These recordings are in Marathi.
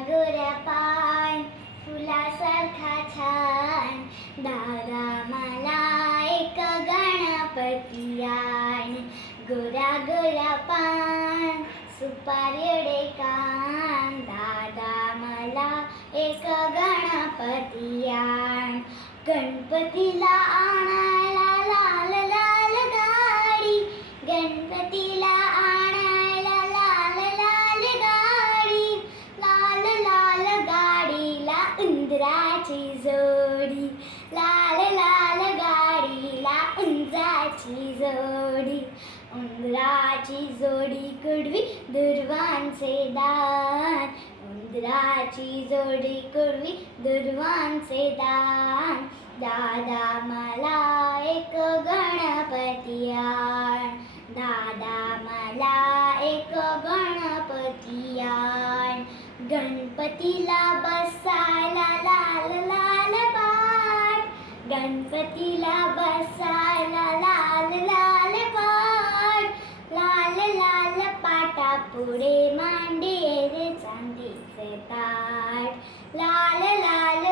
गोऱ्या पान फुलासारखा छान, दादा मला एक गणपती आण. गोऱ्या गोऱ्या पान सुपारी एवढे कान, दादा मला एक गणपती आण. गणपतीला आणायला लाल लाल गाडी, गणपतीला आणायला लाल लाल गाडी, लाल लाल गाडीला उंदराची जोडी, लाल लाल गाडीला उंदराची जोडी. उंदराची जोडी कडवी दुर्वांचे दान, उंदराची जोडी कडवी दुर्वांचे दान. दादा मला एक गणपती आण, दादा मला एक गणपती आण. गणपतीला बसायला लाल लाल पाट, गणपतीला बसायला लाल लाल पाट, लाल लाल पाटा पुढे मांडे रे चांदीचे ताट, लाल लाल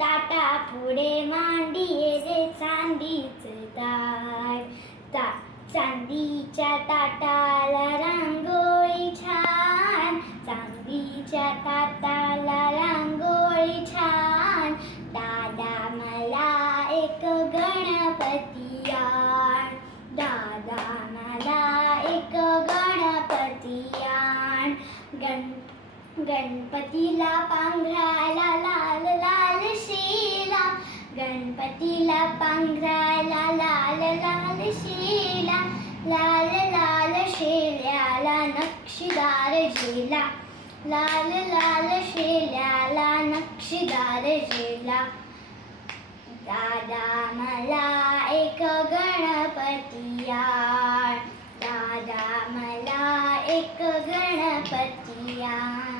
ताटा पुढे मांडी रे चांदीचे ताट. चांदीच्या ताटाला रांगोळी छान, चांदीच्या ताटाला रांगोळी छान. दादा मला एक गणपती आण, दादा मला एक गणपती आण. गणपतीला पांघरायला लाल लाल शेला, गणपतीला पांघरायला लाल लाल शेला, लाल लाल शेल्याला नक्षीदार झेला, लाल लाल शेल्याला नक्षीदार झेला. दादा मला एक गणपती आण, दादा मला एक गणपती आण.